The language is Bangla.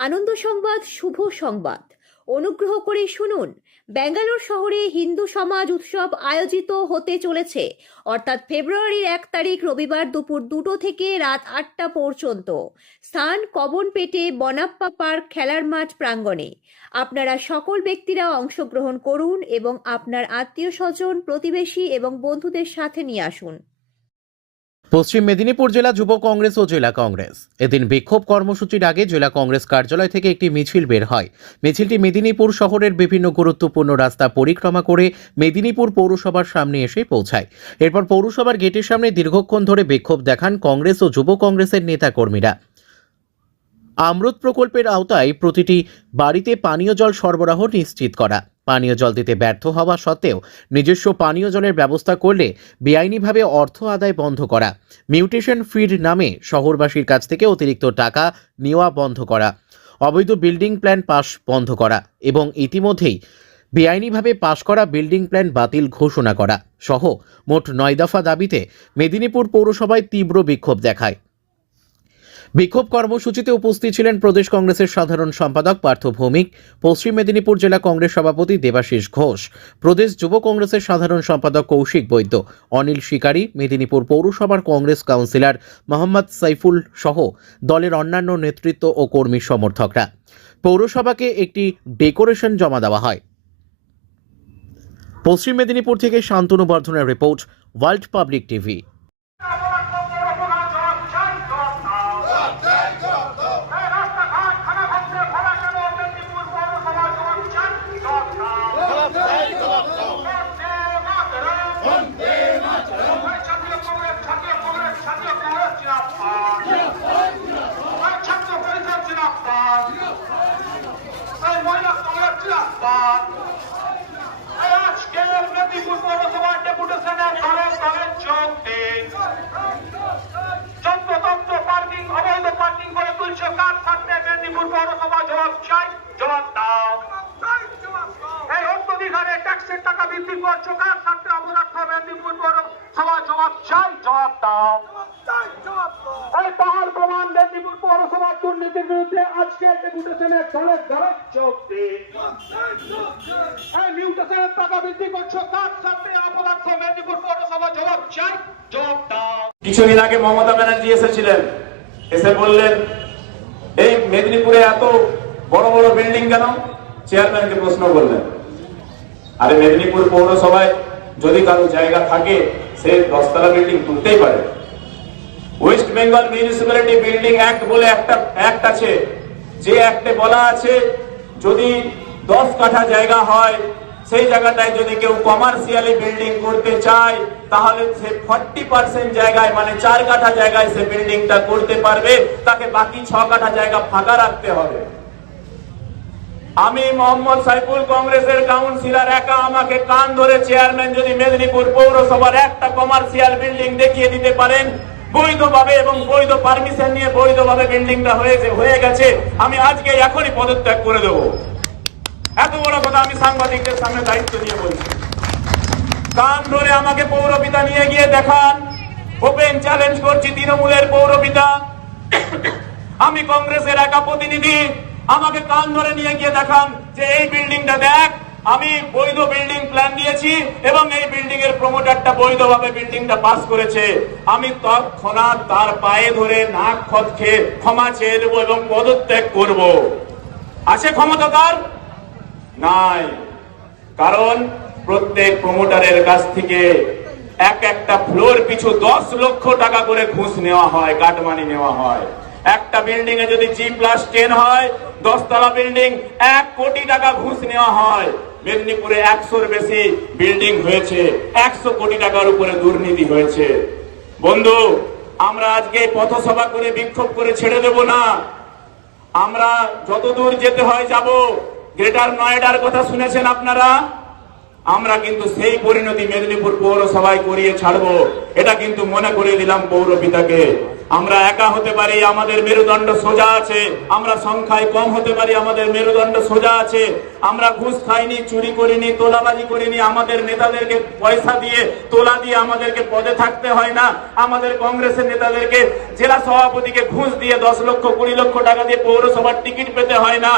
আনন্দ সংবাদ, শুভ সংবাদ। অনুগ্রহ করে শুনুন, ব্যাঙ্গালোর শহরে হিন্দু সমাজ উৎসব আয়োজিত হতে চলেছে, অর্থাৎ ফেব্রুয়ারির 1 তারিখ রবিবার দুপুর 2টো থেকে রাত 8টা পর্যন্ত। স্থান কবনপেটে বনাপ্পা পার্ক খেলার মাঠ প্রাঙ্গণে। আপনারা সকল ব্যক্তিরা অংশগ্রহণ করুন এবং আপনার আত্মীয় স্বজন, প্রতিবেশী এবং বন্ধুদের সাথে নিয়ে আসুন। পশ্চিম মেদিনীপুর জেলা যুব কংগ্রেস ও জেলা কংগ্রেস এদিন বিক্ষোভ কর্মসূচির আগে জেলা কংগ্রেস কার্যালয় থেকে একটি মিছিল বের হয়। মিছিলটি মেদিনীপুর শহরের বিভিন্ন গুরুত্বপূর্ণ রাস্তা পরিক্রমা করে মেদিনীপুর পৌরসভার সামনে এসে পৌঁছায়। এরপর পৌরসভার গেটের সামনে দীর্ঘক্ষণ ধরে বিক্ষোভ দেখান কংগ্রেস ও যুব কংগ্রেসের নেতাকর্মীরা। অমৃত প্রকল্পের আওতায় প্রতিটি বাড়িতে পানীয় জল সরবরাহ নিশ্চিত করা, পানীয় জল দিতে ব্যর্থ হওয়া সত্ত্বেও নিজস্ব পানীয় জলের ব্যবস্থা করলে বেআইনিভাবে অর্থ আদায় বন্ধ করা, মিউটেশন ফিড নামে শহরবাসীর কাছ থেকে অতিরিক্ত টাকা নেওয়া বন্ধ করা, অবৈধ বিল্ডিং প্ল্যান পাস বন্ধ করা এবং ইতিমধ্যেই বেআইনিভাবে পাশ করা বিল্ডিং প্ল্যান বাতিল ঘোষণা করা সহ মোট 9 দফা দাবিতে মেদিনীপুর পৌরসভায় তীব্র বিক্ষোভ দেখায়। বিক্ষোভ কর্মসূচিতে উপস্থিত ছিলেন প্রদেশ কংগ্রেসের সাধারণ সম্পাদক পার্থ ভৌমিক, পশ্চিম মেদিনীপুর জেলা কংগ্রেস সভাপতি দেবাশিস ঘোষ, প্রদেশ যুব কংগ্রেসের সাধারণ সম্পাদক কৌশিক বৈদ্য, অনিল শিকারী, মেদিনীপুর পৌরসভার কংগ্রেস কাউন্সিলর মোহাম্মদ সাইফুল সহ দলের অন্যান্য নেতৃত্ব ও কর্মী সমর্থকরা। পৌরসভাকে একটি ডেকোরেশন জমা দেওয়া হয়। পশ্চিম মেদিনীপুর থেকে শান্তনু বর্ধনের রিপোর্ট, ওয়ার্ল্ড পাবলিক টিভি। বিরুদ্ধে আজকে ডেপুটেশনের দলের দলের চোখ দিন। মিউটেশনের টাকা বৃদ্ধি করছো, কার সাথে অপরাধ মেদিনীপুর পৌরসভা জবাব চাই, জবাব দাও। কিছুদিন আগে মমতা ব্যানার্জি এসেছিলেন, এসে বললেন এই মেদিনীপুরে এত বড় বড় বিল্ডিং কেন? চেয়ারম্যানকে প্রশ্ন করলেন, আরে মেদিনীপুর পৌরসভায় যদি কারো জায়গা থাকে সে 10 তলা বিল্ডিং তুলতেই পারে। West Bengal municipality building act বলে একটা অ্যাক্ট আছে, যে অ্যাক্টে বলা আছে যদি 10 কাঠা জায়গা হয় সেই জায়গাটায় যদি কেউ কমার্শিয়ালি বিল্ডিং করতে চায় তাহলে সে 40% জায়গায় মানে 4 কাঠা জায়গায় সে বিল্ডিংটা করতে পারবে, তাকে বাকি 6 কাঠা জায়গা ফাঁকা রাখতে হবে। আমি মোহাম্মদ সাইফুল কংগ্রেসের কাউন্সিলর একা আমাকে কান ধরে চেয়ারম্যান যদি মেদিনীপুর পৌরসভার একটা কমার্শিয়াল বিল্ডিং দেখিয়ে দিতে পারেন বৈধভাবে এবং বৈধ পারমিশন নিয়ে বৈধভাবে বিল্ডিংটা হয়ে গেছে, আমি আজকে এখনই পদত্যাগ করে দেবো। এত বড় কথা আমি সাংবাদিকদের সামনে দায়িত্ব নিয়ে বলছি। কান ধরে আমাকে পৌরপিতা নিয়ে গিয়ে দেখান, ওপেন চ্যালেঞ্জ করছি তৃণমূলের পৌরপিতা, আমি কংগ্রেসের একা প্রতিনিধি, আমাকে কান ধরে নিয়ে গিয়ে দেখান যে এই বিল্ডিংটা দেখ, আমি বৈধ বিল্ডিং প্ল্যান দিয়েছি এবং এই বিল্ডিং এর প্রমোটারটা বৈধভাবে বিল্ডিংটা পাস করেছে। আমি তৎক্ষণাৎ তার পায়ে ধরে নাক খত খেয়ে ক্ষমা চেয়ে দেবো এবং পদত্যাগ করব। আছে ক্ষমতা তার? নাই, কারণ প্রত্যেক প্রমোটারের কাছ থেকে একটা ফ্লোর পিছু 10 লক্ষ টাকা করে ঘুষ নেওয়া হয়, কাটমানি নেওয়া হয়। একটা বিল্ডিং এ যদি G+10 হয়, 10 তলা বিল্ডিং 1 কোটি টাকা ঘুষ নেওয়া হয়। মেদিনীপুরে 100-র বেশি বিল্ডিং হয়েছে, 100 কোটি টাকার উপরে দুর্নীতি হয়েছে। বন্ধু, আমরা আজকে পথসভা করে বিক্ষোভ করে ছেড়ে দেব না, আমরা যতদূর যেতে হয় যাব। গ্রেটার নয়ডার কথা শুনেছেন আপনারা, আমরা কিন্তু সেই পরিণতি মেদিনীপুর পৌরসভায় করিয়ে ছাড়বো, এটা কিন্তু মনে করে দিলাম পৌরপিতাকে। আমরা একা হতে পারি, আমাদের মেরুদণ্ড সোজা আছে। আমরা সংখ্যায় কম হতে পারি, আমাদের মেরুদণ্ড সোজা আছে। আমরা ঘুষ খাইনি, চুরি করিনি, তোলাবাজি করিনি। আমাদের নেতাদেরকে পয়সা দিয়ে, তোলা দিয়ে আমাদেরকে পদে থাকতে হয় না। আমাদের কংগ্রেসের নেতাদেরকে, জেলা সভাপতিকে ঘুষ দিয়ে 10 লক্ষ 20 লক্ষ টাকা দিয়ে পৌরসভার টিকিট পেতে হয় না।